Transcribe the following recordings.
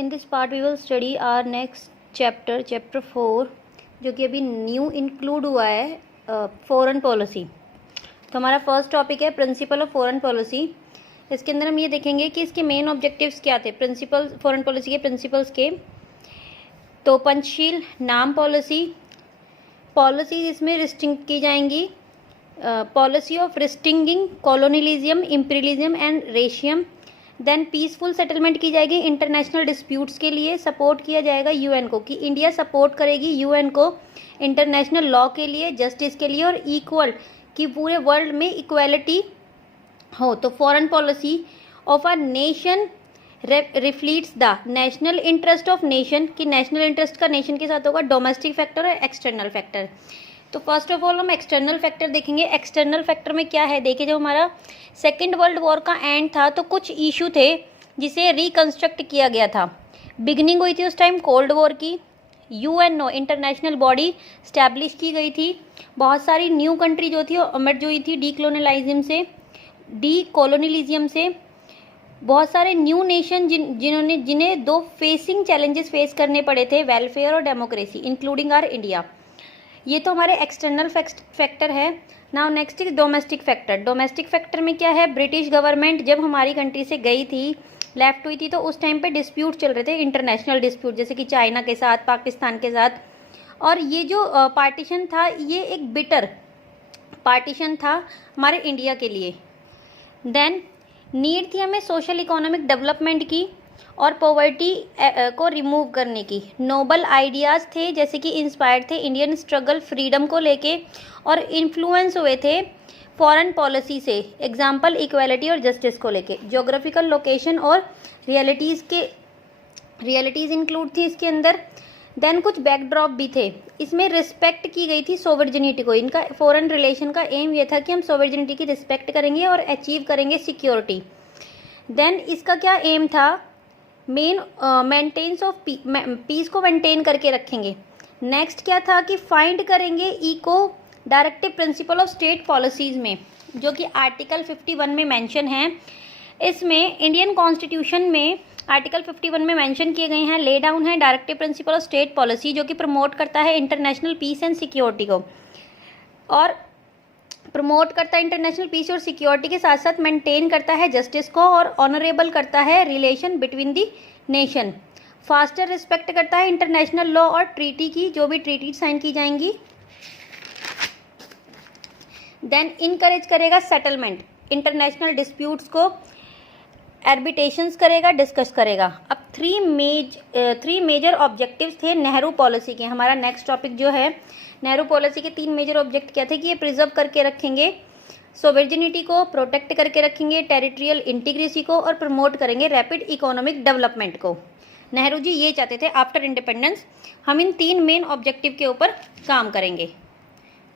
In this part we will study our next chapter, chapter 4, जो कि अभी new include हुआ है फॉरेन पॉलिसी। तो हमारा फर्स्ट टॉपिक है प्रिंसिपल ऑफ फॉरेन पॉलिसी। इसके अंदर हम ये देखेंगे कि इसके मेन ऑब्जेक्टिव्स क्या थे, प्रिंसिपल फॉरेन पॉलिसी के प्रिंसिपल्स के। तो पंचशील नाम पॉलिसी, पॉलिसीज इसमें रिस्ट्रिक्ट की जाएंगी, policy of restraining colonialism, imperialism and racism. Then peaceful settlement की जाएगी इंटरनेशनल डिस्प्यूट्स के लिए, सपोर्ट किया जाएगा यूएन को, कि इंडिया सपोर्ट करेगी यूएन को इंटरनेशनल लॉ के लिए, जस्टिस के लिए, और इक्वल कि पूरे वर्ल्ड में इक्वालिटी हो। तो foreign policy of a nation reflects the national interest of nation, कि नेशनल इंटरेस्ट का नेशन के साथ होगा, डोमेस्टिक फैक्टर और एक्सटर्नल फैक्टर। तो फर्स्ट ऑफ ऑल हम एक्सटर्नल फैक्टर देखेंगे। एक्सटर्नल फैक्टर में क्या है, देखिए जब हमारा सेकेंड वर्ल्ड वॉर का एंड था तो कुछ इशू थे जिसे रिकंस्ट्रक्ट किया गया था। बिगनिंग हुई थी उस टाइम कोल्ड वॉर की, यूएनओ इंटरनेशनल बॉडी स्टैब्लिश की गई थी, बहुत सारी न्यू कंट्री जो थी इमर्ज हुई थी डी कॉलोनियलिज्म से, बहुत सारे न्यू नेशन जिन्हें दो फेसिंग चैलेंजेस फेस करने पड़े थे, वेलफेयर और डेमोक्रेसी, इंक्लूडिंग आर इंडिया। ये तो हमारे एक्सटर्नल फैक्टर है। Now next is domestic factor. Domestic factor में क्या है, ब्रिटिश गवर्नमेंट जब हमारी कंट्री से गई थी, लेफ्ट हुई थी, तो उस टाइम पे डिस्प्यूट चल रहे थे, इंटरनेशनल डिस्प्यूट, जैसे कि चाइना के साथ, पाकिस्तान के साथ। और ये जो पार्टीशन था, ये एक बिटर पार्टीशन था हमारे इंडिया के लिए। देन नीड थी हमें सोशल इकोनॉमिक डेवलपमेंट की और पॉवर्टी को रिमूव करने की। नोबल आइडियाज़ थे, जैसे कि इंस्पायर्ड थे इंडियन स्ट्रगल फ्रीडम को लेके, और इन्फ्लुएंस हुए थे फॉरेन पॉलिसी से, एग्जाम्पल इक्वालिटी और जस्टिस को लेके। ज्योग्राफिकल लोकेशन और रियलिटीज़ इंक्लूड थी इसके अंदर। देन कुछ बैकड्रॉप भी थे, इसमें रिस्पेक्ट की गई थी सोवरेनिटी को। इनका फॉरेन रिलेशन का एम ये था कि हम सोवरेनिटी की रिस्पेक्ट करेंगे और अचीव करेंगे सिक्योरिटी। देन इसका क्या एम था, मेंटेन्स ऑफ पीस को मेंटेन करके रखेंगे। नेक्स्ट क्या था कि फाइंड करेंगे इको directive principle of state policies में, जो कि आर्टिकल 51 में मेंशन है। इसमें इंडियन कॉन्स्टिट्यूशन में आर्टिकल 51 में मेंशन किए गए हैं, ले डाउन है directive principle of state policy, जो कि प्रमोट करता है इंटरनेशनल पीस एंड सिक्योरिटी को, और प्रमोट करता है इंटरनेशनल पीस और सिक्योरिटी के साथ साथ मेंटेन करता है जस्टिस को, और ऑनरेबल करता है relation between the nation. Faster respect करता है इंटरनेशनल लॉ और ट्रीटी की, जो भी ट्रीटी साइन की जाएंगी। देन इनकरेज करेगा सेटलमेंट, इंटरनेशनल डिस्प्यूट्स को आर्बिट्रेशंस करेगा, डिस्कस करेगा। अब थ्री मेजर ऑब्जेक्टिव्स थे नेहरू पॉलिसी के। हमारा नेक्स्ट टॉपिक जो है, नेहरू पॉलिसी के 3 मेजर ऑब्जेक्ट क्या थे, कि ये प्रिजर्व करके रखेंगे सोवरेनिटी को, प्रोटेक्ट करके रखेंगे टेरिटोरियल इंटीग्रिटी को, और प्रमोट करेंगे रैपिड इकोनॉमिक डेवलपमेंट को। नेहरू जी ये चाहते थे आफ्टर इंडिपेंडेंस हम इन 3 मेन ऑब्जेक्टिव के ऊपर काम करेंगे।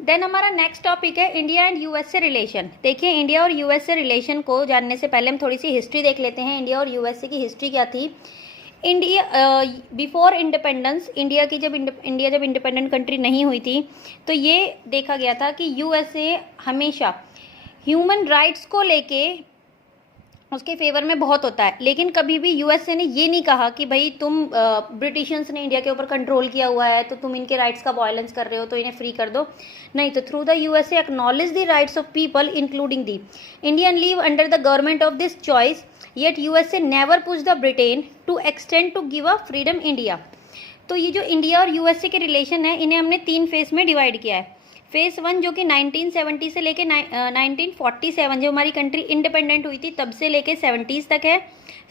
देन हमारा नेक्स्ट टॉपिक है इंडिया एंड यूएसए रिलेशन। देखिए इंडिया और यूएसए रिलेशन को जानने से पहले हम थोड़ी सी हिस्ट्री देख लेते हैं। इंडिया और यूएसए की हिस्ट्री क्या थी। इंडिया बिफोर इंडिपेंडेंस, इंडिया जब इंडिपेंडेंट कंट्री नहीं हुई थी, तो ये देखा गया था कि यूएसए हमेशा ह्यूमन राइट्स को लेके उसके फेवर में बहुत होता है, लेकिन कभी भी यूएसए ने ये नहीं कहा कि भाई तुम ब्रिटिशर्स ने इंडिया के ऊपर कंट्रोल किया हुआ है तो तुम इनके राइट्स का वायलेंस कर रहे हो तो इन्हें फ्री कर दो। नहीं, तो through the USA acknowledge the rights of people including the Indian live under the government of this choice, yet USA never push the Britain to extend to give a freedom India. तो ये जो India और USA के relation है, इन्हें हमने 3 phase में divide किया है। फेज 1 जो कि 1970 से लेके 1947 जो हमारी कंट्री इंडिपेंडेंट हुई थी तब से लेके 70s तक है।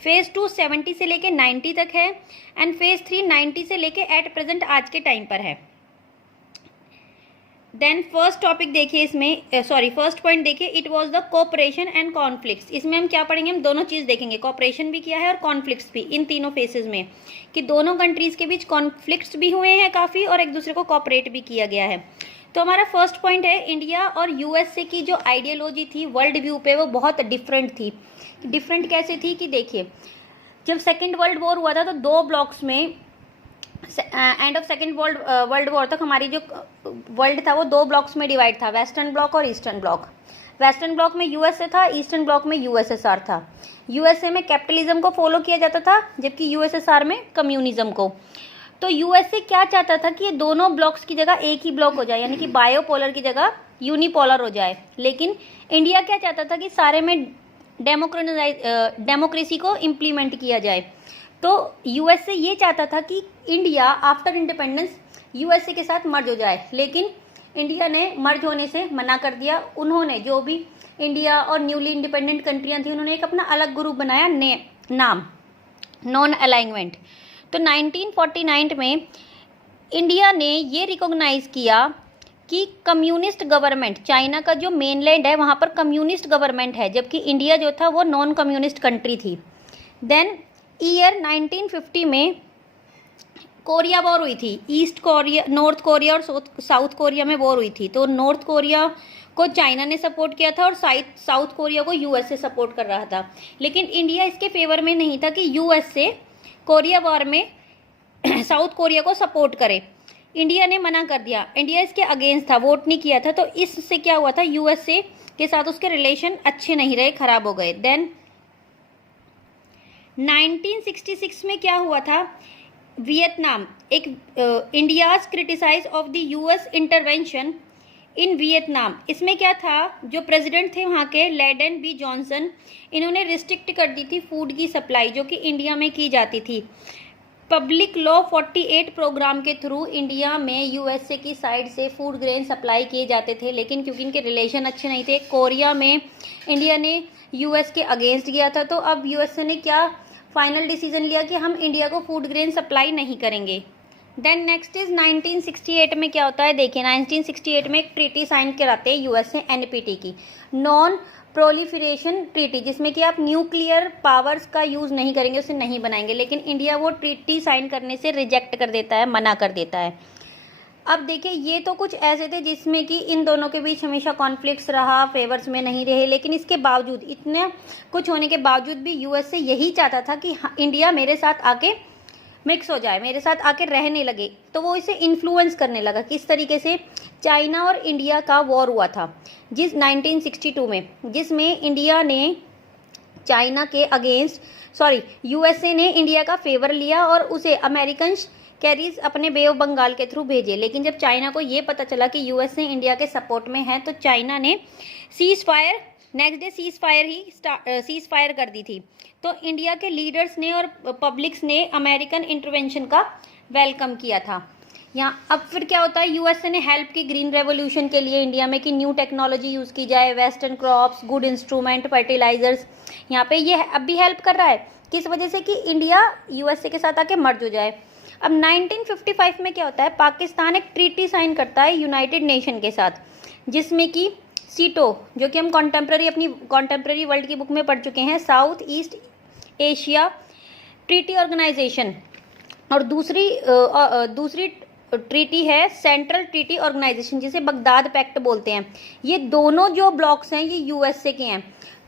फेज 2 70 से लेके 90 तक है, एंड फेज 3 90 से लेके एट प्रेजेंट आज के टाइम पर है। देन फर्स्ट टॉपिक देखिए इसमें, फर्स्ट पॉइंट देखिए, it was the cooperation and conflicts. इसमें हम क्या पढ़ेंगे, हम दोनों चीज़ देखेंगे, कोऑपरेशन भी किया है और कॉन्फ्लिक्ट्स भी, इन तीनों फेसेस में, कि दोनों कंट्रीज़ के बीच कॉन्फ्लिक्ट्स भी हुए हैं काफ़ी, और एक दूसरे को कोऑपरेट भी किया गया है। तो हमारा फर्स्ट पॉइंट है, इंडिया और यूएसए की जो आइडियोलॉजी थी वर्ल्ड व्यू पे, वो बहुत डिफरेंट थी। डिफरेंट कैसे थी कि देखिए, जब सेकेंड वर्ल्ड वॉर हुआ था तो 2 ब्लॉक्स में, end of second world war तक हमारी जो वर्ल्ड था वो 2 ब्लॉक्स में डिवाइड था, वेस्टर्न ब्लॉक और ईस्टर्न ब्लॉक। वेस्टर्न ब्लॉक में यूएसए था, ईस्टर्न ब्लॉक में यूएसएसआर था। यूएसए में कैपिटलिज्म को फॉलो किया जाता था, जबकि यूएसएसआर में कम्युनिज्म को। तो यूएसए क्या चाहता था कि ये दोनों ब्लॉक्स की जगह एक ही ब्लॉक हो जाए, यानी कि बायोपोलर की जगह यूनिपोलर हो जाए। लेकिन इंडिया क्या चाहता था कि सारे में डेमोक्रेसी को इम्प्लीमेंट किया जाए। तो यूएसए ये चाहता था कि इंडिया आफ्टर इंडिपेंडेंस यूएसए के साथ मर्ज हो जाए, लेकिन इंडिया ने मर्ज होने से मना कर दिया। उन्होंने जो भी इंडिया और न्यूली इंडिपेंडेंट कंट्रियां थी, उन्होंने एक अपना अलग ग्रुप बनाया, नाम नॉन अलाइनमेंट। तो 1949 में इंडिया ने ये रिकॉग्नाइज किया कि कम्युनिस्ट गवर्नमेंट, चाइना का जो मेनलैंड है वहाँ पर कम्युनिस्ट गवर्नमेंट है, जबकि इंडिया जो था वो नॉन कम्युनिस्ट कंट्री थी। देन ईयर 1950 में कोरिया वॉर हुई थी। नॉर्थ कोरिया और साउथ कोरिया में वॉर हुई थी। तो नॉर्थ कोरिया को चाइना ने सपोर्ट किया था और साउथ कोरिया को यूएसए सपोर्ट कर रहा था। लेकिन इंडिया इसके फेवर में नहीं था कि यूएसए कोरिया वॉर में साउथ कोरिया को सपोर्ट करे। इंडिया ने मना कर दिया, इंडिया इसके अगेंस्ट था, वोट नहीं किया था। तो इससे क्या हुआ था, यूएसए के साथ उसके रिलेशन अच्छे नहीं रहे, खराब हो गए। देन 1966 में क्या हुआ था, वियतनाम, एक India's criticize of the US intervention in Vietnam. इसमें क्या था, जो प्रेसिडेंट थे वहाँ के लैडन बी जॉनसन, इन्होंने रिस्ट्रिक्ट कर दी थी फूड की सप्लाई जो कि इंडिया में की जाती थी। पब्लिक लॉ 48 प्रोग्राम के थ्रू इंडिया में यूएसए की साइड से फूड ग्रेन सप्लाई किए जाते थे, लेकिन क्योंकि इनके रिलेशन अच्छे नहीं थे, कोरिया में इंडिया ने यूएस के अगेंस्ट गया था। तो अब यूएसए ने क्या फाइनल डिसीजन लिया कि हम इंडिया को फूड ग्रेन सप्लाई नहीं करेंगे। देन नेक्स्ट इज 1968 में क्या होता है, देखिए 1968 में एक ट्रीटी साइन कराते हैं यूएसए एनपीटी की, नॉन प्रोलिफरेशन ट्रीटी, जिसमें कि आप न्यूक्लियर पावर्स का यूज़ नहीं करेंगे, उसे नहीं बनाएंगे। लेकिन इंडिया वो ट्रीटी साइन करने से रिजेक्ट कर देता है, मना कर देता है। अब देखिए ये तो कुछ ऐसे थे जिसमें कि इन दोनों के बीच हमेशा कॉन्फ्लिक्ट्स रहा, फेवर्स में नहीं रहे। लेकिन इसके बावजूद, इतने कुछ होने के बावजूद भी यूएसए यही चाहता था कि इंडिया मेरे साथ आके मिक्स हो जाए, मेरे साथ आके रहने लगे। तो वो इसे इन्फ्लुएंस करने लगा। किस तरीके से, चाइना और इंडिया का वॉर हुआ था 1962 में, जिसमें इंडिया ने चाइना के अगेंस्ट यूएसए ने इंडिया का फेवर लिया और उसे अमेरिकन कैरीज अपने बे ऑफ बंगाल के थ्रू भेजे। लेकिन जब चाइना को ये पता चला कि यूएसए इंडिया के सपोर्ट में है, तो चाइना ने नेक्स्ट डे सीज फायर कर दी थी। तो इंडिया के लीडर्स ने और पब्लिक्स ने अमेरिकन इंटरवेंशन का वेलकम किया था। यहाँ अब फिर क्या होता है, यूएसए ने हेल्प की ग्रीन रेवोल्यूशन के लिए इंडिया में कि न्यू टेक्नोलॉजी यूज़ की जाए, western crops, good instrument, fertilizers. यहाँ पे ये अब भी हेल्प कर रहा है, किस वजह से, कि इंडिया यूएसए के साथ आके मर्ज हो जाए। अब 1955 में क्या होता है, पाकिस्तान एक ट्रीटी साइन करता है यूनाइटेड नेशन के साथ, जिसमें कि सीटो, जो कि हम अपनी कॉन्टेम्प्रेरी वर्ल्ड की बुक में पढ़ चुके हैं, South East Asia Treaty Organization, और दूसरी ट्रीटी है सेंट्रल ट्रीटी ऑर्गेनाइजेशन, जिसे बगदाद पैक्ट बोलते हैं। ये दोनों जो ब्लॉक्स हैं ये यूएसए के हैं।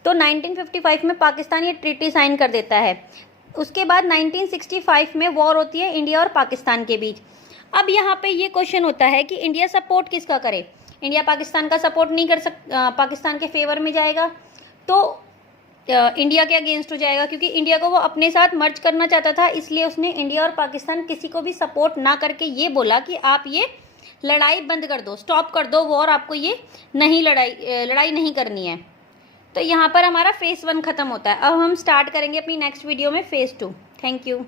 तो 1955 में पाकिस्तान ये ट्रीटी साइन कर देता है। उसके बाद 1965 में वॉर होती है इंडिया और पाकिस्तान के बीच। अब यहाँ पे ये क्वेश्चन होता है कि इंडिया सपोर्ट किसका करे। इंडिया पाकिस्तान का सपोर्ट नहीं कर सकता, पाकिस्तान के फेवर में जाएगा तो इंडिया के अगेंस्ट हो जाएगा, क्योंकि इंडिया को वो अपने साथ मर्ज करना चाहता था। इसलिए उसने इंडिया और पाकिस्तान किसी को भी सपोर्ट ना करके ये बोला कि आप ये लड़ाई बंद कर दो, स्टॉप कर दो वॉर, आपको ये नहीं लड़ाई नहीं करनी है। तो यहाँ पर हमारा फेज़ 1 खत्म होता है। अब हम स्टार्ट करेंगे अपनी नेक्स्ट वीडियो में फेज़ 2। Thank you.